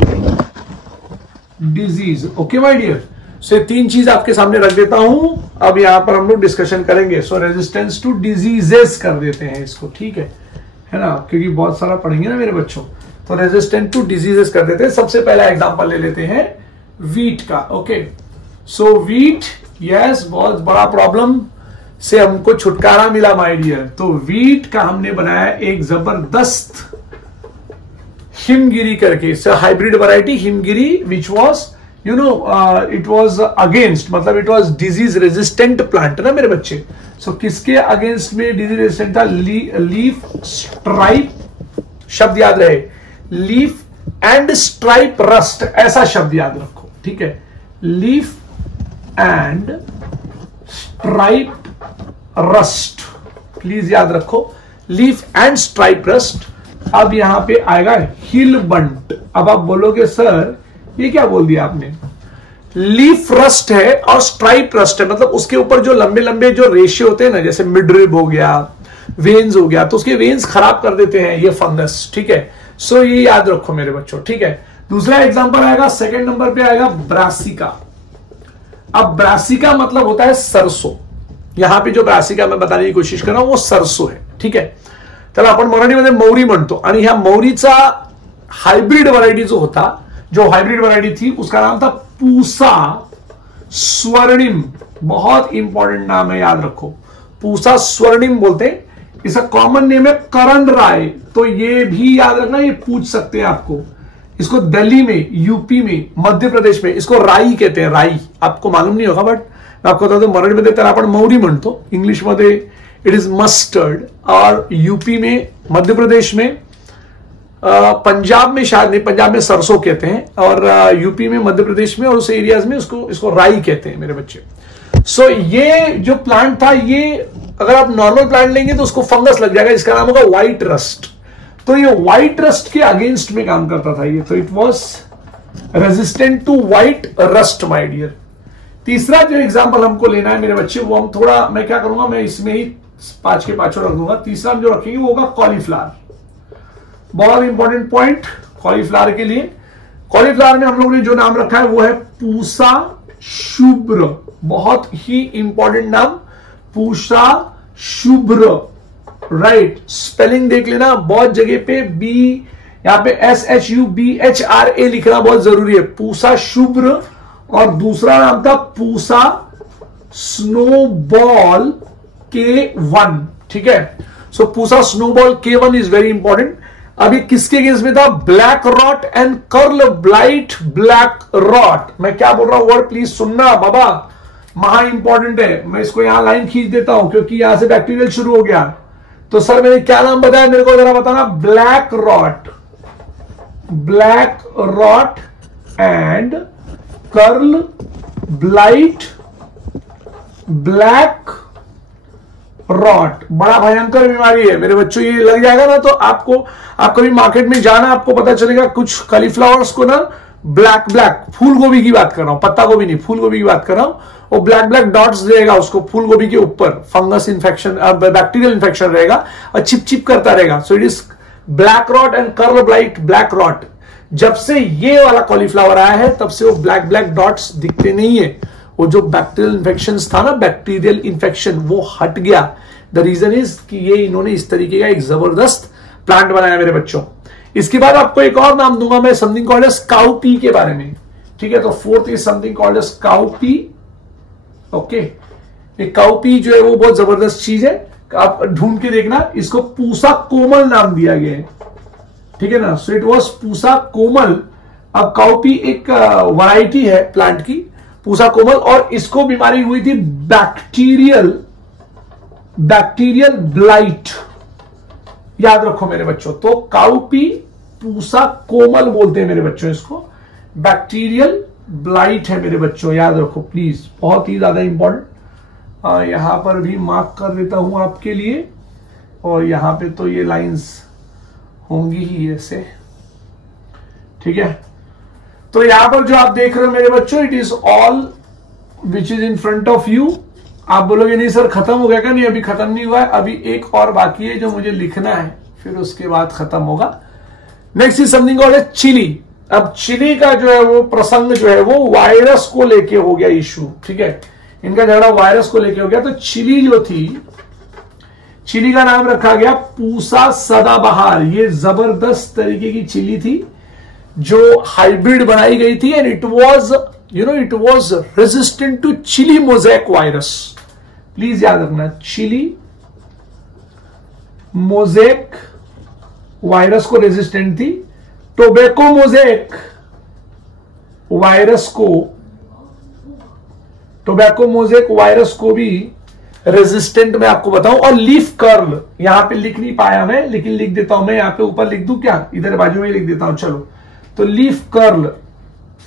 disease. Okay my dear, so तीन चीज आपके सामने रख देता हूं, अब यहां पर हम लोग डिस्कशन करेंगे। सो रेजिस्टेंस टू डिजीजेस कर देते हैं इसको, ठीक है ना, क्योंकि बहुत सारा पढ़ेंगे ना मेरे बच्चों, तो रेजिस्टेंट टू डिजीजेस कर देते हैं। सबसे पहला एग्जांपल ले लेते हैं वीट का। ओके, सो वीट, यस, बहुत बड़ा प्रॉब्लम से हमको छुटकारा मिला माय डियर। तो वीट का हमने बनाया एक जबरदस्त हिमगिरी करके, hybrid variety Himgiri, which was you know it was against, मतलब it was disease resistant plant ना मेरे बच्चे। सो किसके अगेंस्ट में डिजीज रेजिस्टेंट था? लीफ स्ट्राइप, शब्द याद रहे, लीफ एंड स्ट्राइप रस्ट, ऐसा शब्द याद रखो, ठीक है, leaf and stripe rust, please याद रखो, लीफ एंड स्ट्राइप रस्ट। अब यहां पे आएगा हिल बंट। अब आप बोलोगे सर ये क्या बोल दिया आपने? लीफ रस्ट है और स्ट्राइप रस्ट है, मतलब उसके ऊपर जो लंबे लंबे जो रेशे होते हैं ना, जैसे मिडरिब हो गया, वेन्स हो गया, तो उसके वेन्स खराब कर देते हैं ये फंगस, ठीक है। सो ये याद रखो मेरे बच्चों, ठीक है। दूसरा एग्जांपल आएगा, सेकंड नंबर पे आएगा ब्रासिका। अब ब्रासिका मतलब होता है सरसों, यहां पे जो ब्रासिका मैं बताने की कोशिश कर रहा हूं वो सरसों है, ठीक है। त्याला आपण मराठीमध्ये मौरी म्हणतो, आणि ह्या मौरीचा हायब्रिड व्हरायटी जो होता, जो हाइब्रिड वैरायटी थी उसका नाम था पूसा स्वर्णिम, बहुत इंपॉर्टेंट नाम है, याद रखो, पूसा स्वर्णिम बोलते हैं। इसका कॉमन नेम है करण राय, तो ये भी याद रखना, ये पूछ सकते हैं आपको। इसको दिल्ली में, यूपी में, मध्य प्रदेश में इसको राई कहते हैं, राई, आपको मालूम नहीं होगा, बट मैं आपको बता दूं मराठीमध्ये त्याला आपण मौरी म्हणतो, इंग्लिश मध्ये इट इज मस्टर्ड, और यूपी में, मध्य प्रदेश में, पंजाब में शायद नहीं, पंजाब में सरसों कहते हैं, और यूपी में, मध्य प्रदेश में और उस एरियाज में इसको राई कहते हैं मेरे बच्चे। सो ये जो प्लांट था, ये अगर आप नॉर्मल प्लांट लेंगे तो उसको फंगस लग जाएगा, इसका नाम होगा व्हाइट रस्ट। तो ये व्हाइट रस्ट के अगेंस्ट में काम करता था ये, तो it was resistant to white rust my dear. तीसरा जो एग्जाम्पल हमको लेना है मेरे बच्चे, वो हम थोड़ा, मैं क्या करूंगा, मैं इसमें ही 5 के 5 रख दूंगा। तीसरा हम जो रखेंगे वो होगा कॉलीफ्लावर, बहुत इंपॉर्टेंट पॉइंट कॉलीफ्लावर के लिए। कॉलीफ्लावर में हम लोग ने जो नाम रखा है वो है पूसा शुभ्र, बहुत ही इंपॉर्टेंट नाम, पूसा शुभ्र, राइट। स्पेलिंग देख लेना, बहुत जगह पे बी, यहां पे SHUBHRA लिखना बहुत जरूरी है, पूसा शुभ्र। और दूसरा नाम था पूसा स्नोबॉल K1, ठीक है। So Pusa snowball K1 is very important. अभी किसके अगेंस्ट में था? Black rot and curl blight black rot. मैं क्या बोल रहा हूं वर्ड प्लीज सुनना बाबा, महा इंपॉर्टेंट है। मैं इसको यहां लाइन खींच देता हूं क्योंकि यहां से बैक्टीरियल शुरू हो गया। तो सर मैंने क्या नाम बताया, मेरे को जरा बताना। Black rot and curl blight black rot, बड़ा भयंकर बीमारी है मेरे बच्चों। ये लग जाएगा ना तो आपको, आप कभी मार्केट में जाना, आपको पता चलेगा कुछ कॉलीफ्लावर्स को ना ब्लैक, फूल गोभी की बात कर रहा हूं, पत्ता गोभी नहीं, फूल गोभी की बात कर रहा हूं, वो ब्लैक डॉट्स देगा उसको फूल गोभी के ऊपर, फंगस इन्फेक्शन, बैक्टीरियल इन्फेक्शन रहेगा और चिप करता रहेगा। So it is black rot and curl blight black rot. जब से ये वाला कॉलीफ्लावर आया है तब से वो ब्लैक डॉट्स दिखते नहीं है, वो जो बैक्टीरियल इन्फेक्शन था ना, बैक्टीरियल इन्फेक्शन वो हट गया। द रीजन इज कि ये इन्होंने इस तरीके का एक जबरदस्त प्लांट बनाया मेरे बच्चों। इसके बाद आपको एक और नाम दूंगा मैं, समथिंग कॉल्ड एज काउपी के बारे में। ठीक है। तो fourth is something called as cowpea. Okay, ये काउपी जो है वो बहुत जबरदस्त चीज है, आप ढूंढ के देखना। इसको पूसा कोमल नाम दिया गया है, ठीक है ना। सो इट वॉज पूसा कोमल। अब काउपी एक वैरायटी है प्लांट की, पूसा कोमल, और इसको बीमारी हुई थी बैक्टीरियल ब्लाइट। याद रखो मेरे बच्चों, तो काउपी पूसा कोमल बोलते हैं मेरे बच्चों इसको, बैक्टीरियल ब्लाइट है मेरे बच्चों, याद रखो प्लीज, बहुत ही ज्यादा इंपॉर्टेंट। यहां पर भी मार्क कर देता हूं आपके लिए, और यहां पे तो ये लाइंस होंगी ही ऐसे, ठीक है। तो यहां पर जो आप देख रहे हो मेरे बच्चों, it is all which is in front of you. आप बोलोगे नहीं सर खत्म हो गया क्या? नहीं, अभी खत्म नहीं हुआ है, अभी एक और बाकी है जो मुझे लिखना है, फिर उसके बाद खत्म होगा। Next is something called chilli. अब चिली का जो है वो प्रसंग जो है वो वायरस को लेके हो गया इशू, ठीक है। इनका झगड़ा वायरस को लेके हो गया। तो चिली जो थी, चिली का नाम रखा गया पूसा सदाबहार। ये जबरदस्त तरीके की चिली थी जो हाइब्रिड बनाई गई थी, and it was it was resistant to chilli mosaic virus. Please याद रखना, चिली मोज़ेक वायरस को रेजिस्टेंट थी। टोबैको मोज़ेक वायरस को भी रेजिस्टेंट मैं आपको बताऊं। और लीफ कर्ल यहां पे लिख नहीं पाया मैं, लेकिन लिख देता हूं मैं, यहां पे ऊपर लिख दूं क्या, इधर बाजू में लिख देता हूं, चलो। तो लीफ कर्ल,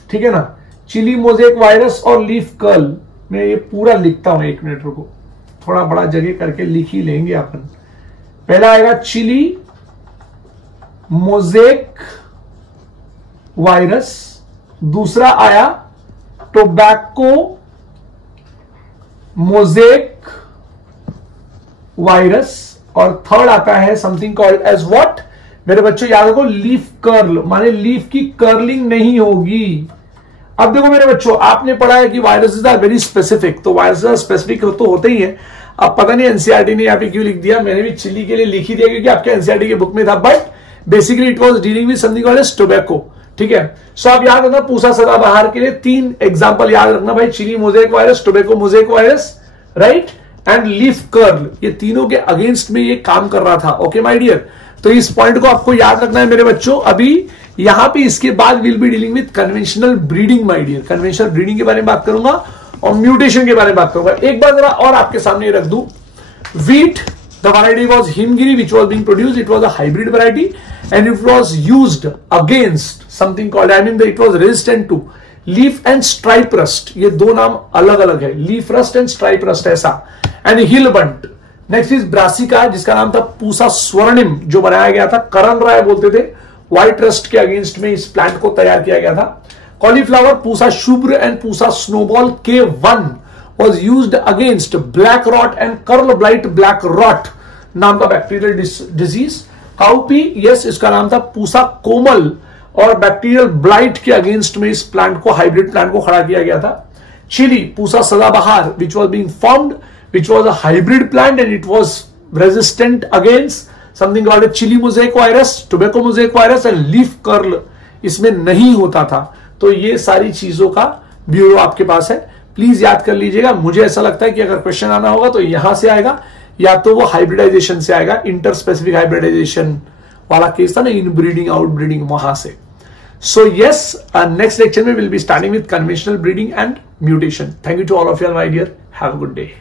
ठीक है ना, चिली मोज़ेक वायरस और लीफ कर्ल, मैं ये पूरा लिखता हूं, एक मिनट रुको, थोड़ा बड़ा जगह करके लिख ही लेंगे अपन। पहला आएगा चिली मोज़ेक वायरस, दूसरा आया टोबैको मोज़ेक वायरस, और थर्ड आता है समथिंग कॉल्ड एज व्हाट मेरे बच्चों, याद रखो, लीफ कर्ल, माने लीफ की कर्लिंग नहीं होगी। अब देखो मेरे बच्चों, आपने पढ़ा है कि वायरसेस आर वेरी स्पेसिफिक, तो वायरसेस स्पेसिफिक तो होते ही है। अब पता नहीं एनसीईआरटी ने यहाँ पे क्यों लिख दिया, मैंने भी चिली के लिए लिख ही दिया क्योंकि आपके एनसीईआरटी के बुक में था, but basically it was dealing with something called as tobacco, ठीक है। सो आप याद रखना, पूसा सदाबहार के लिए 3 एग्जांपल याद रखना भाई, chilli mosaic virus, tobacco mosaic virus, right, and leaf curl, ये तीनों के अगेंस्ट में ये काम कर रहा था। ओके माय डियर, तो इस पॉइंट को आपको याद रखना है मेरे बच्चों। अभी यहां पे इसके बाद will be dealing with conventional breeding my dear, conventional breeding के बारे में बात करूंगा और म्यूटेशन के बारे में बात करूंगा। एक बार जरा और आपके सामने रख दूं, wheat, the variety was Himgiri which was being produced, it was a hybrid variety and it was used against something called, it was resistant to leaf and stripe rust। ये दो नाम अलग अलग है, leaf rust and stripe rust ऐसा। and hill bunt। Next is brassica, जिसका नाम था पूसा स्वर्णिम, जो बनाया गया था, करण राय बोलते थे, व्हाइट रस्ट के अगेंस्ट में इस प्लांट को तैयार किया गया था। Cauliflower Pusa Shubhra and Pusa snowball K1 was used against black rot and curl blight black rot नाम का बैक्टीरियल डिजीज। काउपी, यस, इसका नाम था पूसा कोमल, और बैक्टीरियल ब्लाइट के अगेंस्ट में इस प्लांट को, हाइब्रिड प्लांट को खड़ा किया गया था। चिली पूसा सदाबहार which was being formed, which was a hybrid plant and it was resistant against something called a chili mosaic virus, tobacco mosaic virus and leaf curl इसमें नहीं होता था। तो ये सारी चीजों का ब्यूरो आपके पास है, प्लीज याद कर लीजिएगा। मुझे ऐसा लगता है कि अगर क्वेश्चन आना होगा तो यहां से आएगा, या तो वो हाइब्रिडाइजेशन से आएगा, इंटर स्पेसिफिक हाइब्रिडाइजेशन वाला केस था ना, इन ब्रीडिंग आउट ब्रीडिंग, वहां से। सो यस, नेक्स्ट लेक्चर में will be starting with conventional breeding and mutation. Thank you to all of you my dear, have a good day.